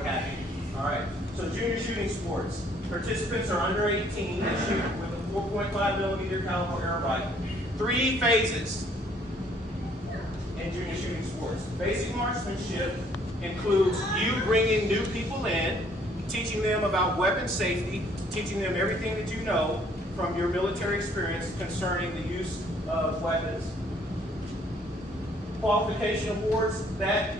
what have you. All right, so junior shooting sports. Participants are under 18 that shoot with a 4.5 millimeter caliber air rifle. 3 phases in junior shooting sports. Basic marksmanship includes you bringing new people in, teaching them about weapon safety, teaching them everything that you know from your military experience concerning the use of weapons. Qualification awards, that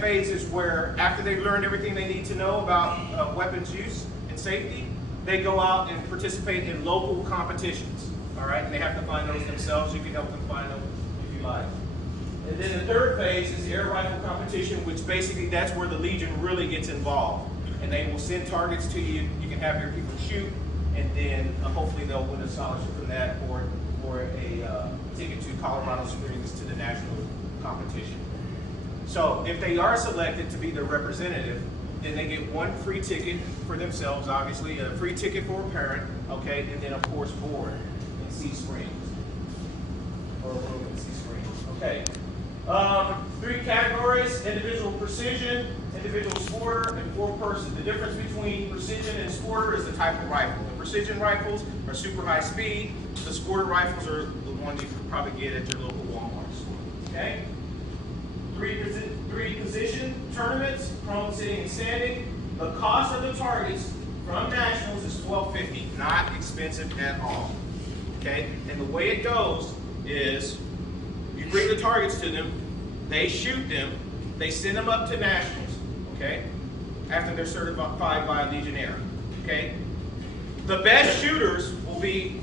phase is where after they've learned everything they need to know about weapons use and safety, they go out and participate in local competitions. All right, and they have to find those themselves. You can help them find them if you like. And then the third phase is the air rifle competition, which basically that's where the Legion really gets involved. And they will send targets to you. You can have your people shoot, and then hopefully they'll win a scholarship from that or a ticket to Colorado Springs to the national competition. So if they are selected to be the representative, then they get 1 free ticket for themselves, obviously, a free ticket for a parent, okay, and then of course board in Sea Springs, or a room in Sea Springs, okay. 3 categories: individual precision, individual sporter, and 4-person. The difference between precision and sporter is the type of rifle. The precision rifles are super high speed. The sporter rifles are the ones you can probably get at your local Walmart store. Okay? 3 position tournaments, prone, sitting, and standing. The cost of the targets from nationals is $12.50. Not expensive at all. Okay? And the way it goes is you bring the targets to them, they shoot them, they send them up to nationals, okay, after they're certified by a Legionnaire, okay? The best shooters will be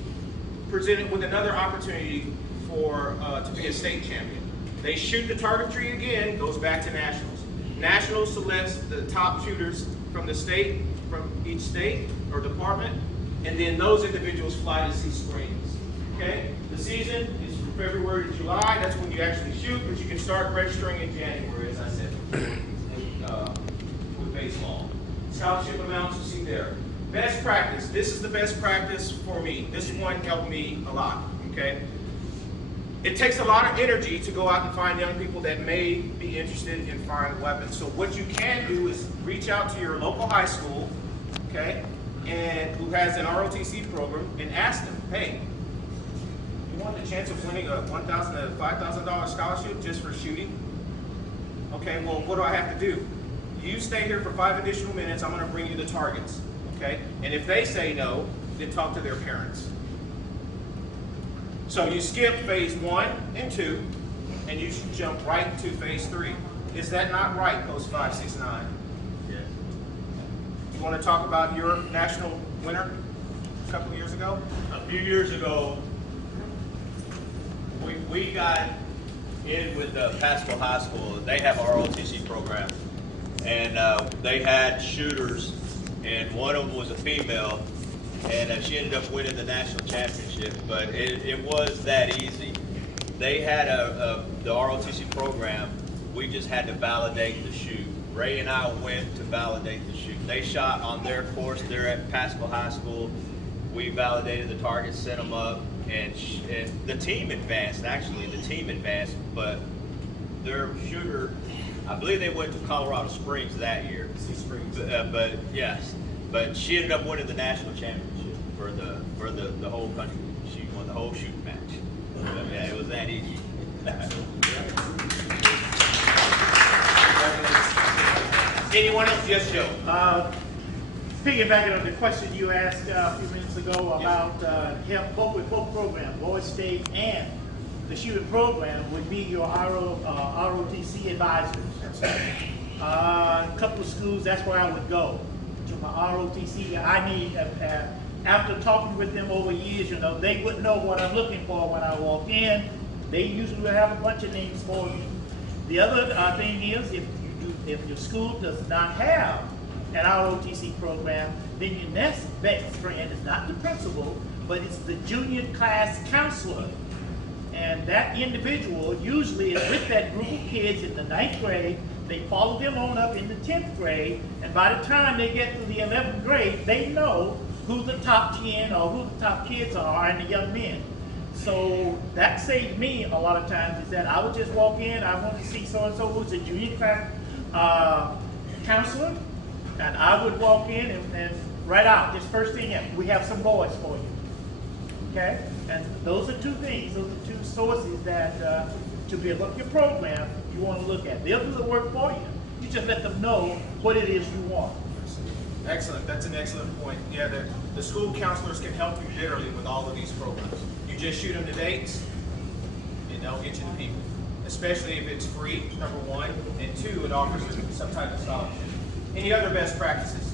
presented with another opportunity for to be a state champion. They shoot the targetry again, goes back to nationals. Nationals selects the top shooters from the state, from each state or department, and then those individuals fly to Sea Springs, okay? The season is from February to July. That's when you actually shoot, but you can start registering in January, as I said before, with baseball. Scholarship amounts you see there. Best practice. This is the best practice for me. This one helped me a lot, okay? It takes a lot of energy to go out and find young people that may be interested in firing weapons. So what you can do is reach out to your local high school, okay, and who has an ROTC program, and ask them, hey, you want the chance of winning a $1,000 to $5,000 scholarship just for shooting? Okay, well, what do I have to do? You stay here for 5 additional minutes. I'm going to bring you the targets, okay? And if they say no, then talk to their parents. So you skip phase 1 and 2, and you should jump right to phase 3. Is that not right, Post 569? Yes. You want to talk about your national winner a couple of years ago? A few years ago, we got in with Pasco High School. They have our ROTC program, and they had shooters, and one of them was a female, and she ended up winning the national championship. But it was that easy. They had the ROTC program. We just had to validate the shoot. Ray and I went to validate the shoot. They shot on their course. They're at Pasco High School. We validated the targets, sent them up, and the team advanced. Actually, the team advanced, but their shooter, I believe they went to Colorado Springs that year. Sea Springs. But yes, but she ended up winning the national championship for the whole country. She won the whole shooting match. So, yeah, it was that easy. Anyone else? Yes, Joe. Piggybacking on the question you asked a few minutes ago about help both with both programs, Boyd State and the shooting program, would be your ROTC advisors. A couple of schools, that's where I would go, to my ROTC. I need, after talking with them over years, you know, they would know what I'm looking for when I walk in. They usually will have a bunch of names for me. The other thing is, if your school does not have an ROTC program, then your next best friend is not the principal, but it's the junior class counselor. And that individual usually is with that group of kids in the 9th grade. They follow them on up in the 10th grade, and by the time they get to the 11th grade, they know who the top 10 or who the top kids are and the young men. So that saved me a lot of times, is that I would just walk in, I want to see so-and-so who's a junior class counselor, and I would walk in and right out, just first thing in, we have some boys for you. Okay? And those are two things, those are two sources that, to build up your program, you want to look at. They'll do the work for you. You just let them know what it is you want. Excellent, that's an excellent point. Yeah, the school counselors can help you literally with all of these programs. You just shoot them the dates, and they'll get you the people. Especially if it's free, number one, and two, it offers some type of scholarship. Any other best practices?